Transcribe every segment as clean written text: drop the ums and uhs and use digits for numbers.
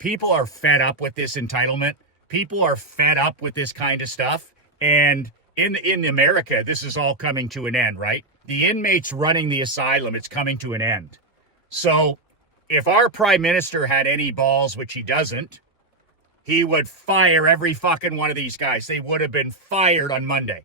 people are fed up with this entitlement. People are fed up with this kind of stuff. And in America, this is all coming to an end, right? The inmates running the asylum, it's coming to an end. So if our prime minister had any balls, which he doesn't, he would fire every fucking one of these guys. They would have been fired on Monday.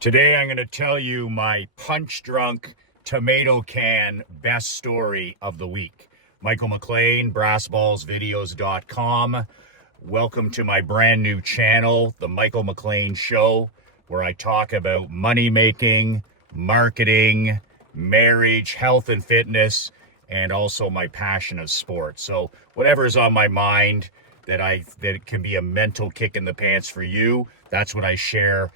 Today, I'm going to tell you my punch-drunk tomato can best story of the week. Michael McLean, brassballsvideos.com. Welcome to my brand new channel, The Michael McLean Show, where I talk about money making, marketing, marriage, health and fitness, and also my passion of sports. So whatever is on my mind that it can be a mental kick in the pants for you, that's what I share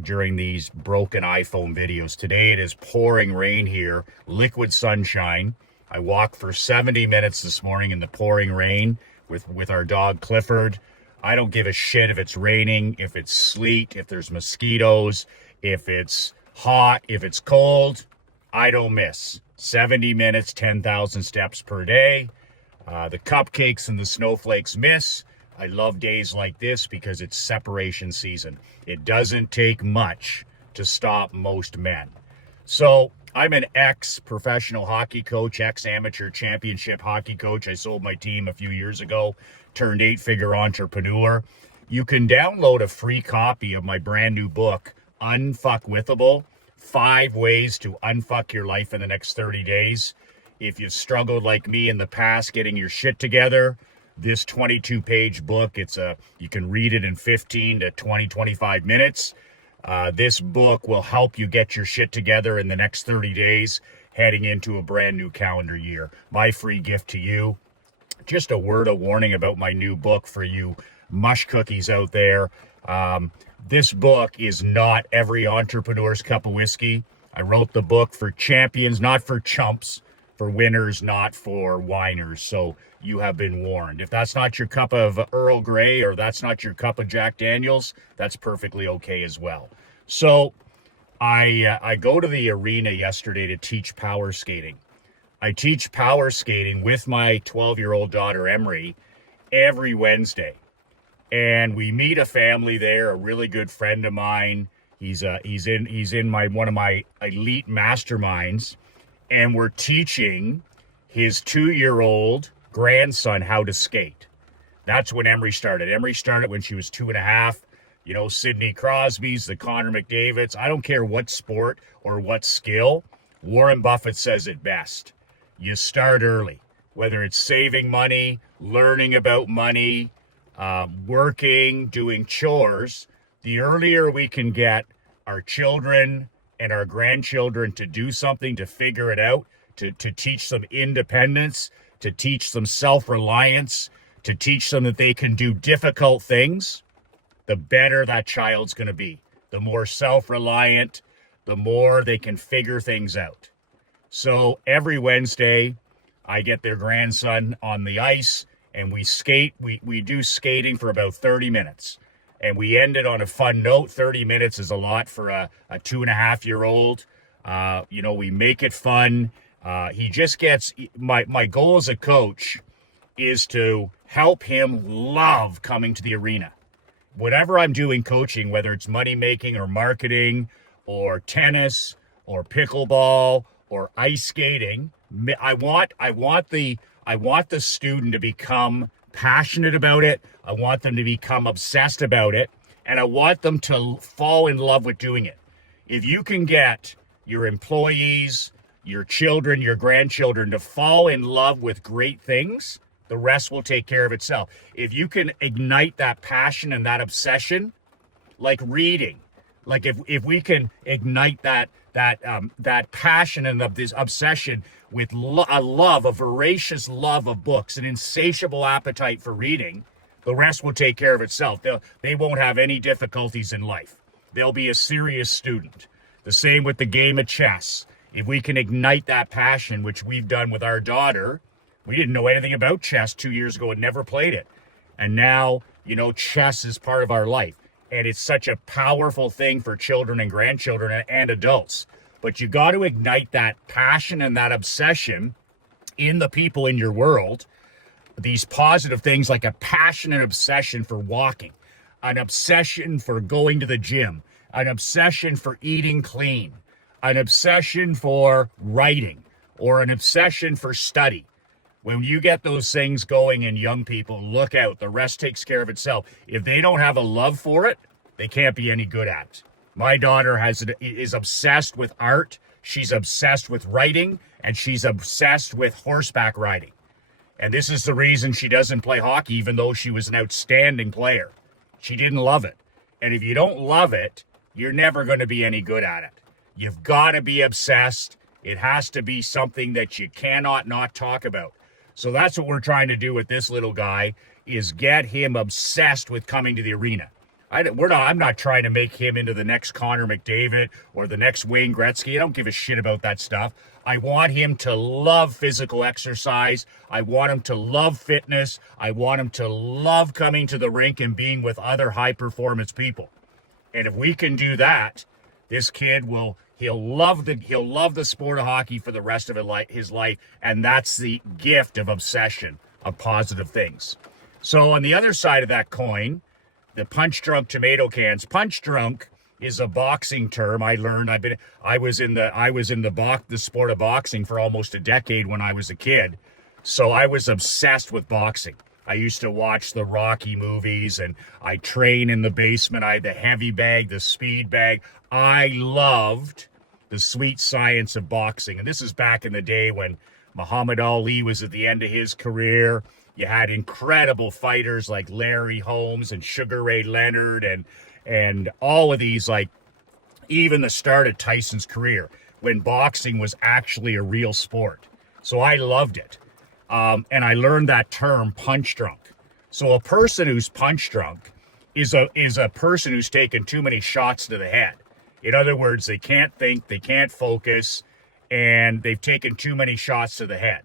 during these broken iPhone videos. Today it is pouring rain here, liquid sunshine. I walked for 70 minutes this morning in the pouring rain with our dog Clifford. I don't give a shit if it's raining, if it's sleet, if there's mosquitoes, if it's hot, if it's cold. I don't miss. 70 minutes, 10,000 steps per day. The cupcakes and the snowflakes miss. I love days like this because it's separation season. It doesn't take much to stop most men. So I'm an ex-professional hockey coach, ex-amateur championship hockey coach. I sold my team a few years ago, turned 8-figure entrepreneur. You can download a free copy of my brand new book, Unfuckwithable, 5 Ways to Unfuck Your Life in the Next 30 Days. If you've struggled like me in the past getting your shit together, this 22-page book, you can read it in 15 to 20, 25 minutes. This book will help you get your shit together in the next 30 days, heading into a brand new calendar year. My free gift to you. Just a word of warning about my new book for you mush cookies out there. This book is not every entrepreneur's cup of whiskey. I wrote the book for champions, not for chumps, for winners, not for whiners. So you have been warned. If that's not your cup of Earl Grey or that's not your cup of Jack Daniels, that's perfectly okay as well. So I go to the arena yesterday to teach power skating. I teach power skating with my 12-year-old daughter, Emery, every Wednesday. And we meet a family there, a really good friend of mine. He's in one of my elite masterminds, and we're teaching his 2-year-old grandson how to skate. That's when Emery started. Emery started when she was 2.5. You know, Sidney Crosby's, the Connor McDavids. I don't care what sport or what skill. Warren Buffett says it best. You start early, whether it's saving money, learning about money, working, doing chores. The earlier we can get our children and our grandchildren to do something, to figure it out, to teach them independence, to teach them self-reliance, to teach them that they can do difficult things, the better that child's going to be. The more self-reliant, the more they can figure things out. So every Wednesday, I get their grandson on the ice and we skate. We do skating for about 30 minutes. And we end it on a fun note. 30 minutes is a lot for a 2.5-year-old. We make it fun. He just gets, my goal as a coach is to help him love coming to the arena. Whatever I'm doing coaching, whether it's money making or marketing or tennis or pickleball or ice skating, I want the student to become passionate about it. I want them to become obsessed about it, and I want them to fall in love with doing it. If you can get your employees, your children, your grandchildren to fall in love with great things, the rest will take care of itself. If you can ignite that passion and that obsession, like reading, like if we can ignite that passion and this obsession with a voracious love of books, an insatiable appetite for reading, the rest will take care of itself. They won't have any difficulties in life. They'll be a serious student. The same with the game of chess. If we can ignite that passion, which we've done with our daughter, we didn't know anything about chess 2 years ago and never played it. And now, chess is part of our life. And it's such a powerful thing for children and grandchildren and adults. But you got to ignite that passion and that obsession in the people in your world these positive things like a passionate obsession for walking, an obsession for going to the gym, an obsession for eating clean, an obsession for writing, or an obsession for study. When you get those things going in young people, look out. The rest takes care of itself. If they don't have a love for it, they can't be any good at it. My daughter is obsessed with art. She's obsessed with writing, and she's obsessed with horseback riding. And this is the reason she doesn't play hockey, even though she was an outstanding player. She didn't love it. And if you don't love it, you're never going to be any good at it. You've got to be obsessed. It has to be something that you cannot not talk about. So that's what we're trying to do with this little guy, is get him obsessed with coming to the arena. I'm not trying to make him into the next Connor McDavid or the next Wayne Gretzky. I don't give a shit about that stuff. I want him to love physical exercise. I want him to love fitness. I want him to love coming to the rink and being with other high-performance people. And if we can do that, this kid he'll love the sport of hockey for the rest of his life, and that's the gift of obsession, of positive things. So on the other side of that coin, the punch drunk tomato cans. Punch drunk is a boxing term I learned. I was in the sport of boxing for almost a decade when I was a kid. So I was obsessed with boxing. I used to watch the Rocky movies, and I train in the basement. I had the heavy bag, the speed bag. I loved the sweet science of boxing. And this is back in the day when Muhammad Ali was at the end of his career. You had incredible fighters like Larry Holmes and Sugar Ray Leonard and all of these, like even the start of Tyson's career when boxing was actually a real sport. So I loved it. And I learned that term, punch drunk. So a person who's punch drunk is a person who's taken too many shots to the head. In other words, they can't think, they can't focus, and they've taken too many shots to the head.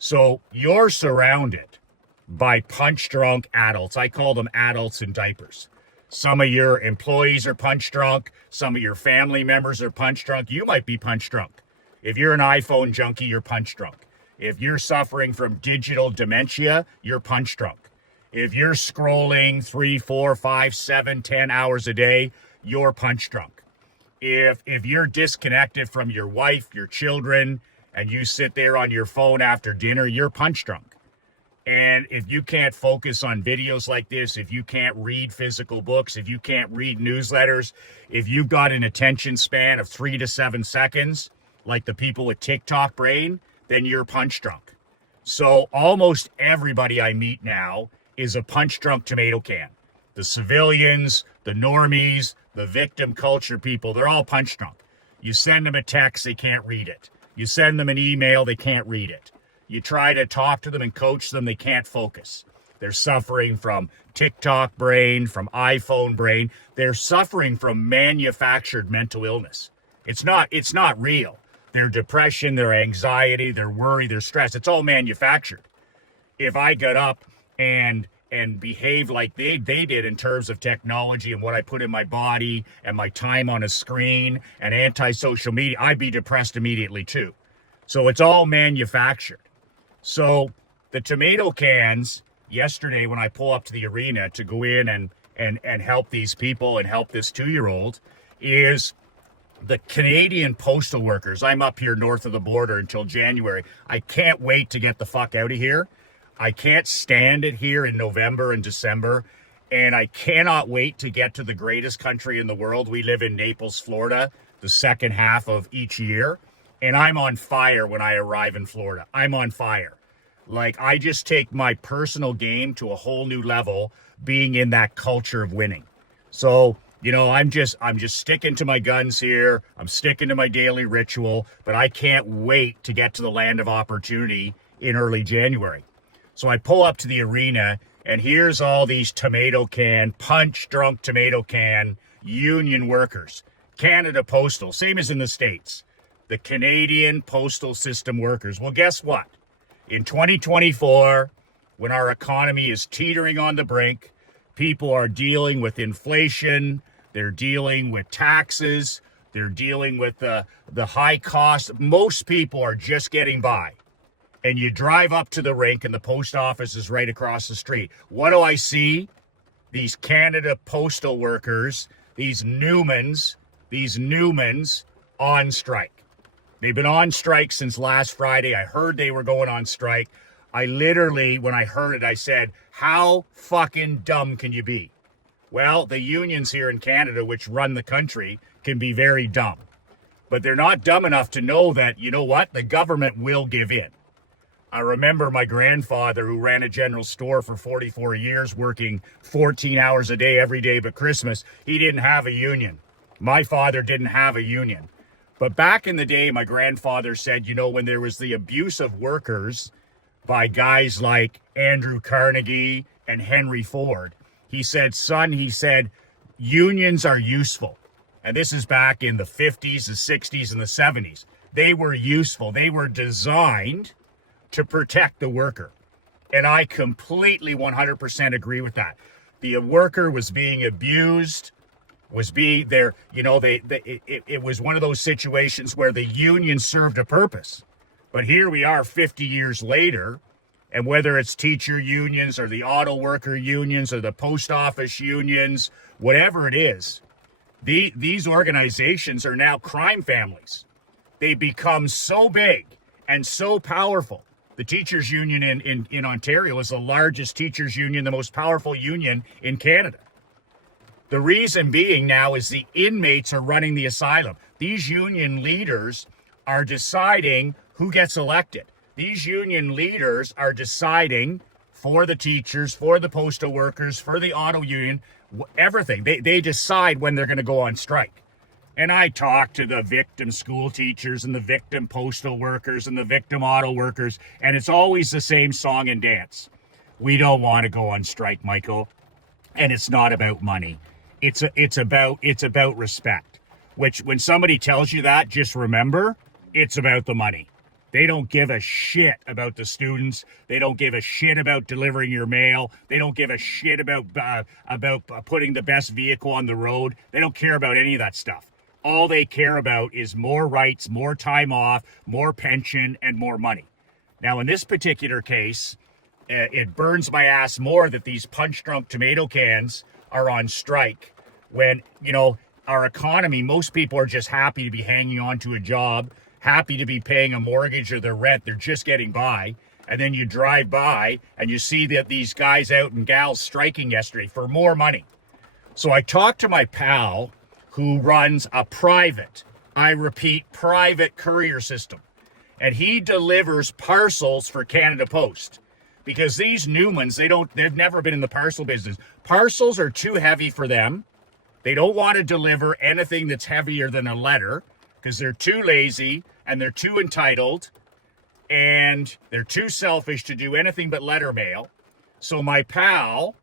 So you're surrounded by punch drunk adults. I call them adults in diapers. Some of your employees are punch drunk. Some of your family members are punch drunk. You might be punch drunk. If you're an iPhone junkie, you're punch drunk. If you're suffering from digital dementia, you're punch drunk. If you're scrolling 3, 4, 5, 7, 10 hours a day, you're punch drunk. If you're disconnected from your wife, your children, and you sit there on your phone after dinner, you're punch drunk. And if you can't focus on videos like this, if you can't read physical books, if you can't read newsletters, if you've got an attention span of 3 to 7 seconds, like the people with TikTok brain, then you're punch drunk. So almost everybody I meet now is a punch drunk tomato can. The civilians, the normies, the victim culture people, they're all punch drunk. You send them a text, they can't read it. You send them an email, they can't read it. You try to talk to them and coach them, they can't focus. They're suffering from TikTok brain, from iPhone brain. They're suffering from manufactured mental illness. It's not real. Their depression, their anxiety, their worry, their stress, it's all manufactured. If I got up and behave like they did in terms of technology and what I put in my body and my time on a screen and anti-social media, I'd be depressed immediately too. So it's all manufactured. So the tomato cans yesterday when I pull up to the arena to go in and help these people and help this 2-year-old is the Canadian postal workers. I'm up here north of the border until January. I can't wait to get the fuck out of here. I can't stand it here in November and December. And I cannot wait to get to the greatest country in the world. We live in Naples, Florida, the second half of each year. And I'm on fire when I arrive in Florida. I'm on fire. Like, I just take my personal game to a whole new level being in that culture of winning. So, you know, I'm just sticking to my guns here. I'm sticking to my daily ritual, but I can't wait to get to the land of opportunity in early January. So I pull up to the arena, and here's all these tomato can, punch drunk tomato can union workers. Canada Postal, same as in the States. The Canadian postal system workers. Well, guess what? In 2024, when our economy is teetering on the brink, people are dealing with inflation, they're dealing with taxes, they're dealing with the high cost. Most people are just getting by. and you drive up to the rink and the post office is right across the street. What do I see? These Canada postal workers, these Newmans on strike. They've been on strike since last Friday. I heard they were going on strike. I literally, when I heard it, I said, how fucking dumb can you be? Well, the unions here in Canada, which run the country, can be very dumb. But they're not dumb enough to know that, you know what, the government will give in. I remember my grandfather, who ran a general store for 44 years, working 14 hours a day every day but Christmas. He didn't have a union. My father didn't have a union. But back in the day, my grandfather said, you know, when there was the abuse of workers by guys like Andrew Carnegie and Henry Ford, he said, son, he said, unions are useful. And this is back in the 50s, the 60s, and the 70s. They were useful. They were designed to protect the worker. And I completely 100% agree with that. The worker was being abused, was being there, you know, it was one of those situations where the union served a purpose. But here we are 50 years later, and whether it's teacher unions or the auto worker unions or the post office unions, whatever it is, these organizations are now crime families. They become so big and so powerful. The teachers union in Ontario is the largest teachers union, the most powerful union in Canada. The reason being now is the inmates are running the asylum. These union leaders are deciding who gets elected. These union leaders are deciding for the teachers, for the postal workers, for the auto union, everything. They decide when they're going to go on strike. And I talk to the victim school teachers and the victim postal workers and the victim auto workers, and it's always the same song and dance. We don't want to go on strike, Michael. And it's not about money. It's about respect. Which when somebody tells you that, just remember, it's about the money. They don't give a shit about the students. They don't give a shit about delivering your mail. They don't give a shit about putting the best vehicle on the road. They don't care about any of that stuff. All they care about is more rights, more time off, more pension, and more money. Now, in this particular case, it burns my ass more that these punch-drunk tomato cans are on strike when, you know, our economy, most people are just happy to be hanging on to a job, happy to be paying a mortgage or their rent. They're just getting by. And then you drive by and you see that these guys out and gals striking yesterday for more money. So I talked to my pal who runs a private, I repeat, private courier system. And he delivers parcels for Canada Post. Because these Newmans, they've never been in the parcel business. Parcels are too heavy for them. They don't want to deliver anything that's heavier than a letter because they're too lazy and they're too entitled and they're too selfish to do anything but letter mail. So my pal,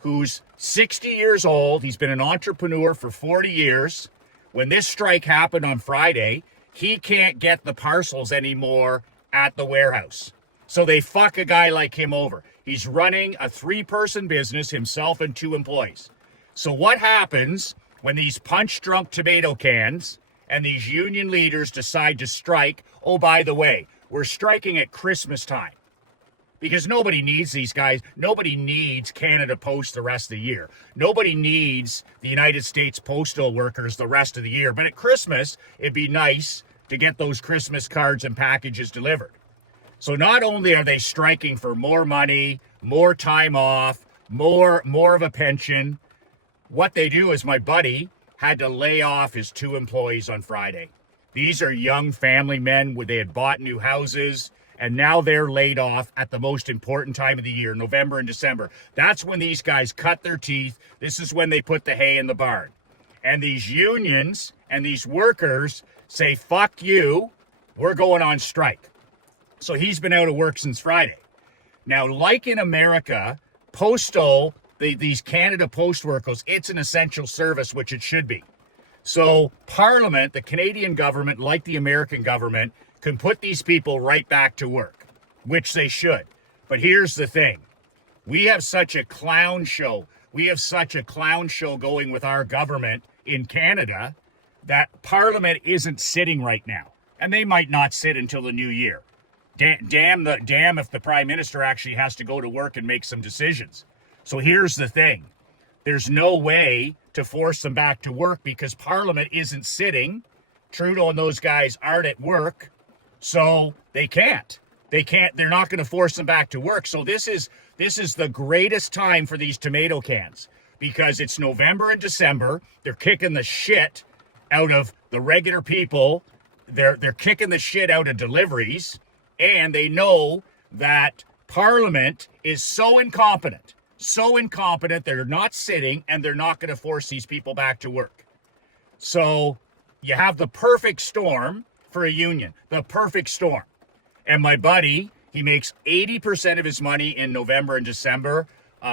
who's 60 years old, he's been an entrepreneur for 40 years. When this strike happened on Friday, he can't get the parcels anymore at the warehouse. So they fuck a guy like him over. He's running a 3-person business, himself and 2 employees. So what happens when these punch-drunk tomato cans and these union leaders decide to strike? Oh, by the way, we're striking at Christmas time because nobody needs these guys. Nobody needs Canada Post the rest of the year. Nobody needs the United States postal workers the rest of the year. But at Christmas, it'd be nice to get those Christmas cards and packages delivered. So not only are they striking for more money, more time off, more of a pension, what they do is my buddy had to lay off his 2 employees on Friday. These are young family men where they had bought new houses, and now they're laid off at the most important time of the year, November and December. That's when these guys cut their teeth. This is when they put the hay in the barn. And these unions and these workers say, fuck you, we're going on strike. So he's been out of work since Friday. Now, like in America, these Canada Post workers, it's an essential service, which it should be. So Parliament, the Canadian government, like the American government, can put these people right back to work, which they should. But here's the thing. We have such a clown show. We have such a clown show going with our government in Canada that Parliament isn't sitting right now. And they might not sit until the new year. Damn if the prime minister actually has to go to work and make some decisions. So here's the thing. There's no way to force them back to work because Parliament isn't sitting. Trudeau and those guys aren't at work, so they can't. They're not going to force them back to work. So this is the greatest time for these tomato cans because it's November and December. They're kicking the shit out of the regular people. They're kicking the shit out of deliveries, and they know that Parliament is so incompetent, they're not sitting, and they're not going to force these people back to work. So you have the perfect storm for a union, the perfect storm. And my buddy, he makes 80% of his money in November and December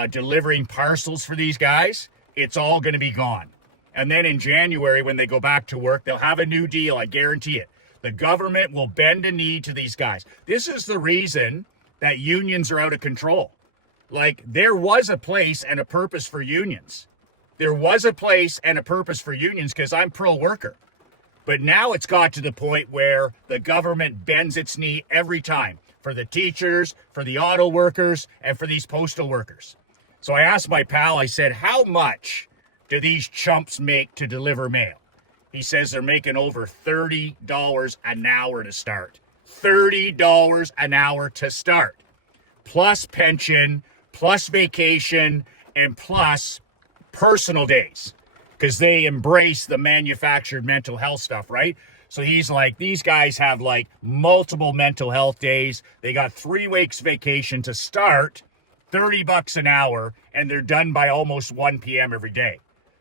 delivering parcels for these guys. It's all going to be gone. And then in January, when they go back to work, they'll have a new deal. I guarantee it. The government will bend a knee to these guys. This is the reason that unions are out of control. Like, there was a place and a purpose for unions. There was a place and a purpose for unions because I'm pro-worker. But now it's got to the point where the government bends its knee every time for the teachers, for the auto workers, and for these postal workers. So I asked my pal, I said, how much do these chumps make to deliver mail? He says they're making over $30 an hour to start. $30 an hour to start. Plus pension, plus vacation, and plus personal days. Because they embrace the manufactured mental health stuff, right? So he's like, these guys have like multiple mental health days. They got 3 weeks vacation to start, $30 an hour, and they're done by almost 1 p.m. every day.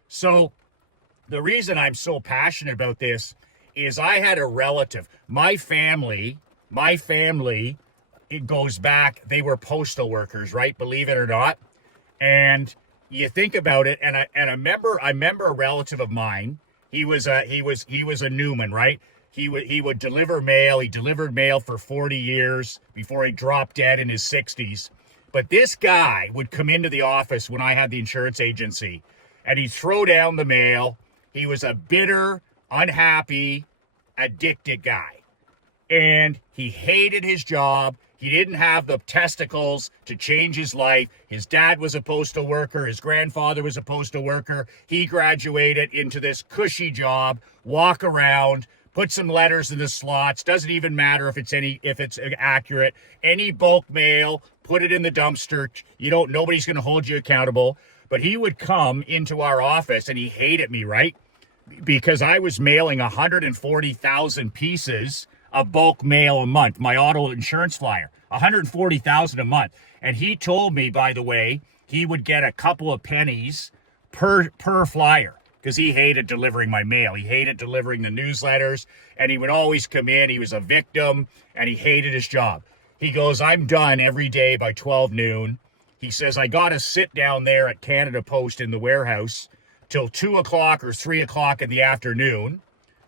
So the reason I'm so passionate about this is I had a relative, my family, it goes back, they were postal workers, right? Believe it or not. And you think about it, and I remember a relative of mine. He was a Newman, right? He would deliver mail. He delivered mail for 40 years before he dropped dead in his 60s. But this guy would come into the office when I had the insurance agency, and he'd throw down the mail. He was a bitter, unhappy, addicted guy, and he hated his job. He didn't have the testicles to change his life. His dad was a postal worker. His grandfather was a postal worker. He graduated into this cushy job, walk around, put some letters in the slots. Doesn't even matter if it's accurate. Any bulk mail, put it in the dumpster. Nobody's going to hold you accountable. But he would come into our office and he hated me, right? Because I was mailing 140,000 pieces of bulk mail a month, my auto insurance flyer, 140,000 a month. And he told me, by the way, he would get a couple of pennies per flyer because he hated delivering my mail. He hated delivering the newsletters, and he would always come in. He was a victim, and he hated his job. He goes, I'm done every day by 12 noon. He says, I got to sit down there at Canada Post in the warehouse till 2 o'clock or 3 o'clock in the afternoon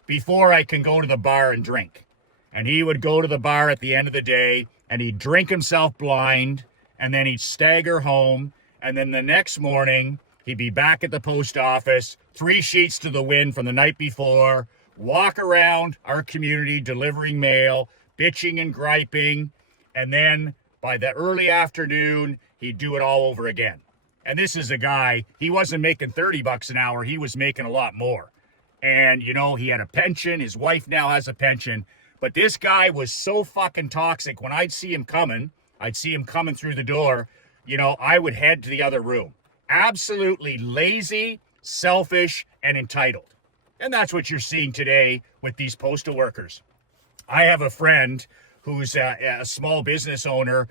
before I can go to the bar and drink. And he would go to the bar at the end of the day, and he'd drink himself blind, and then he'd stagger home, and then the next morning, he'd be back at the post office, 3 sheets to the wind from the night before, walk around our community delivering mail, bitching and griping, and then by the early afternoon, he'd do it all over again. And this is a guy, he wasn't making $30 an hour, he was making a lot more. And, he had a pension, his wife now has a pension. But this guy was so fucking toxic. When I'd see him coming through the door, I would head to the other room. Absolutely lazy, selfish, and entitled. And that's what you're seeing today with these postal workers. I have a friend who's a small business owner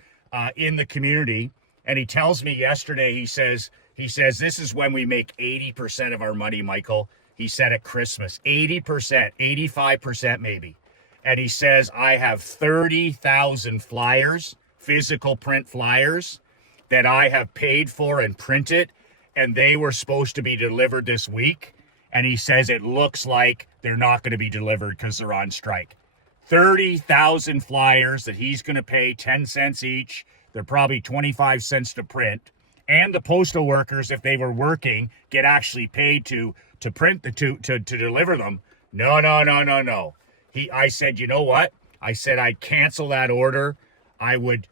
in the community, and he tells me yesterday, he says, this is when we make 80% of our money, Michael. He said at Christmas, 80%, 85% maybe. And he says, I have 30,000 flyers, physical print flyers, that I have paid for and printed, and they were supposed to be delivered this week. And he says it looks like they're not going to be delivered because they're on strike. 30,000 flyers that he's going to pay 10 cents each. They're probably 25 cents to print. And the postal workers, if they were working, get actually paid to print to deliver them. No. I said, you know what? I said I'd cancel that order. I would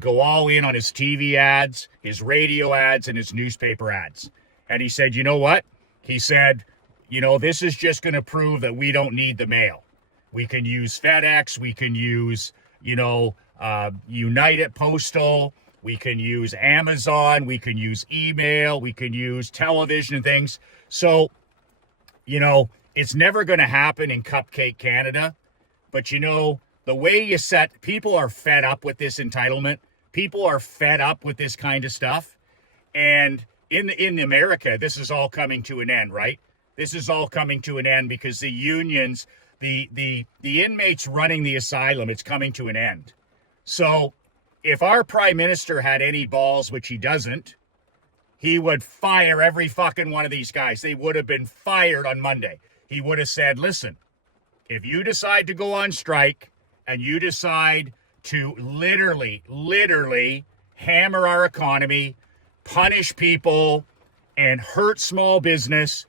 go all in on his TV ads, his radio ads, and his newspaper ads. And he said, you know what? He said, this is just going to prove that we don't need the mail. We can use FedEx. We can use, United Postal. We can use Amazon. We can use email. We can use television and things. So, it's never going to happen in Cupcake Canada. But, the way you set, people are fed up with this entitlement. People are fed up with this kind of stuff. And in America, this is all coming to an end, right? This is all coming to an end because the unions, the inmates running the asylum, it's coming to an end. So if our prime minister had any balls, which he doesn't, he would fire every fucking one of these guys. They would have been fired on Monday. He would have said, listen, if you decide to go on strike and you decide to literally hammer our economy, punish people, and hurt small business,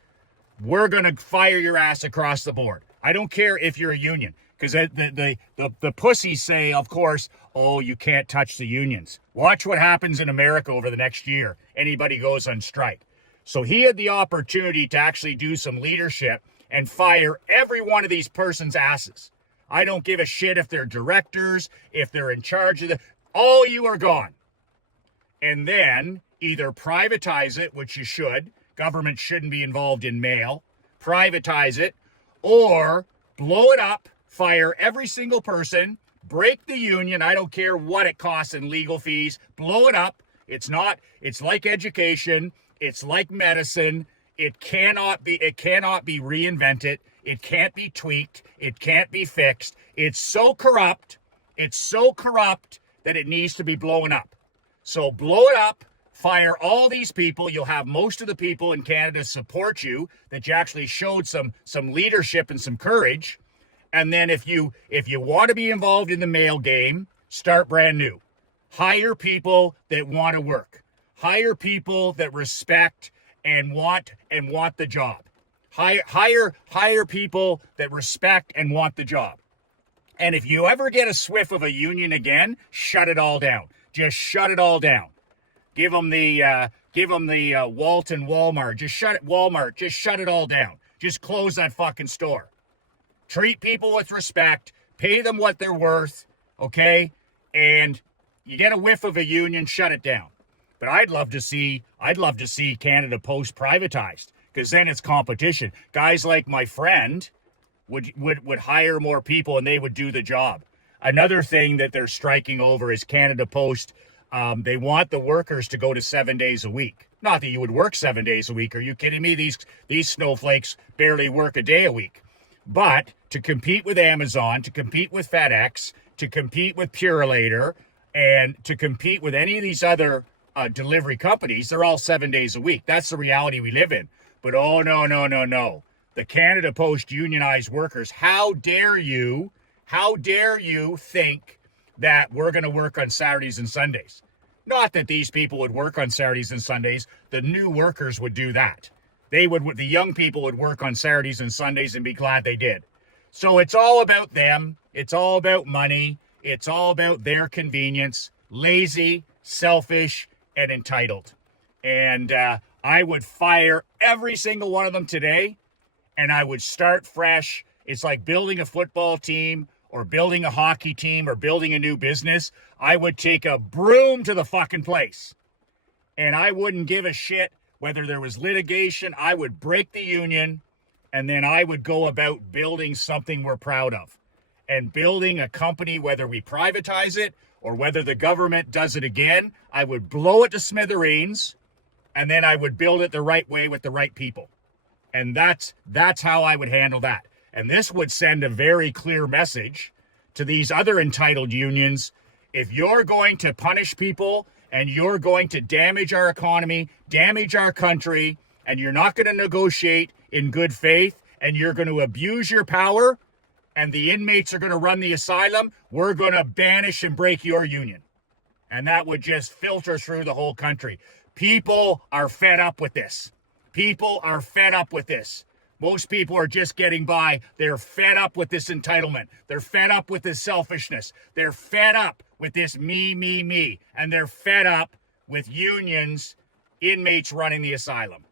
we're going to fire your ass across the board. I don't care if you're a union, because the pussies say, of course, oh, you can't touch the unions. Watch what happens in America over the next year. Anybody goes on strike. So he had the opportunity to actually do some leadership and fire every one of these persons' asses. I don't give a shit if they're directors, if they're in charge of all you are gone. And then either privatize it, which you should. Government shouldn't be involved in mail. Privatize it, or blow it up, fire every single person, break the union. I don't care what it costs in legal fees. Blow it up. It's like education. It's like medicine. It cannot be reinvented. It can't be tweaked. It can't be fixed. It's so corrupt. That it needs to be blown up. So blow it up, fire all these people. You'll have most of the people in Canada support you, that you actually showed some leadership and some courage. And then if you want to be involved in the mail game, start brand new. Hire people that want to work. Hire people that respect and want the job. Hire people that respect and want the job. And if you ever get a swiff of a union again, shut it all down. Just shut it all down. Give them the Walton Walmart. Just shut it all down. Just close that fucking store. Treat people with respect. Pay them what they're worth. Okay? And you get a whiff of a union, shut it down. But I'd love to see Canada Post privatized, because then it's competition. Guys like my friend would hire more people and they would do the job. Another thing that they're striking over is Canada Post. They want the workers to go to 7 days a week. Not that you would work 7 days a week. Are you kidding me? These snowflakes barely work a day a week. But to compete with Amazon, to compete with FedEx, to compete with Purolator, and to compete with any of these other delivery companies, they're all 7 days a week. That's the reality we live in. But oh, no. The Canada Post unionized workers, how dare you think that we're going to work on Saturdays and Sundays? Not that these people would work on Saturdays and Sundays. The new workers would do that. The young people would work on Saturdays and Sundays and be glad they did. So it's all about them. It's all about money. It's all about their convenience. Lazy, selfish, and entitled. And I would fire every single one of them today, and I would start fresh. It's like building a football team or building a hockey team or building a new business. I would take a broom to the fucking place, and I wouldn't give a shit whether there was litigation. I would break the union, and then I would go about building something we're proud of, and building a company, whether we privatize it or whether the government does it again. I would blow it to smithereens, and then I would build it the right way with the right people. And that's how I would handle that. And this would send a very clear message to these other entitled unions. If you're going to punish people and you're going to damage our economy, damage our country, and you're not going to negotiate in good faith, and you're going to abuse your power, and the inmates are going to run the asylum, we're going to banish and break your union. And that would just filter through the whole country. People are fed up with this. People are fed up with this. Most people are just getting by. They're fed up with this entitlement. They're fed up with this selfishness. They're fed up with this me. And they're fed up with unions, inmates running the asylum.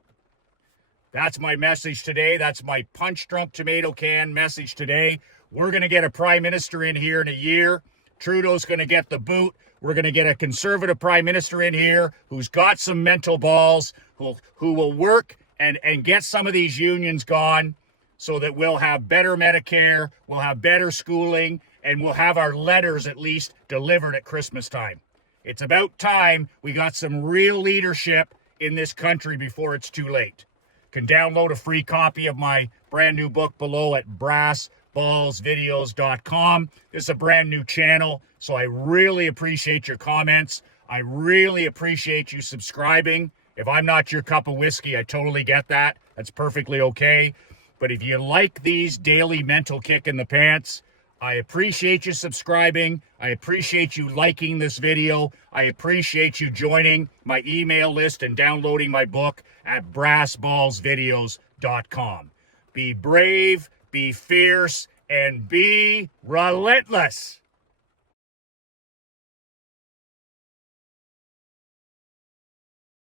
That's my message today. That's my punch-drunk tomato can message today. We're going to get a prime minister in here in a year. Trudeau's going to get the boot. We're going to get a conservative prime minister in here who's got some mental balls, who will work and get some of these unions gone so that we'll have better Medicare, we'll have better schooling, and we'll have our letters at least delivered at Christmas time. It's about time we got some real leadership in this country before it's too late. You can download a free copy of my brand new book below at brassballsvideos.com. This is a brand new channel, so I really appreciate your comments. I really appreciate you subscribing. If I'm not your cup of whiskey, I totally get that. That's perfectly okay. But if you like these daily mental kick in the pants, I appreciate you subscribing. I appreciate you liking this video. I appreciate you joining my email list and downloading my book at brassballsvideos.com. Be brave, be fierce, and be relentless.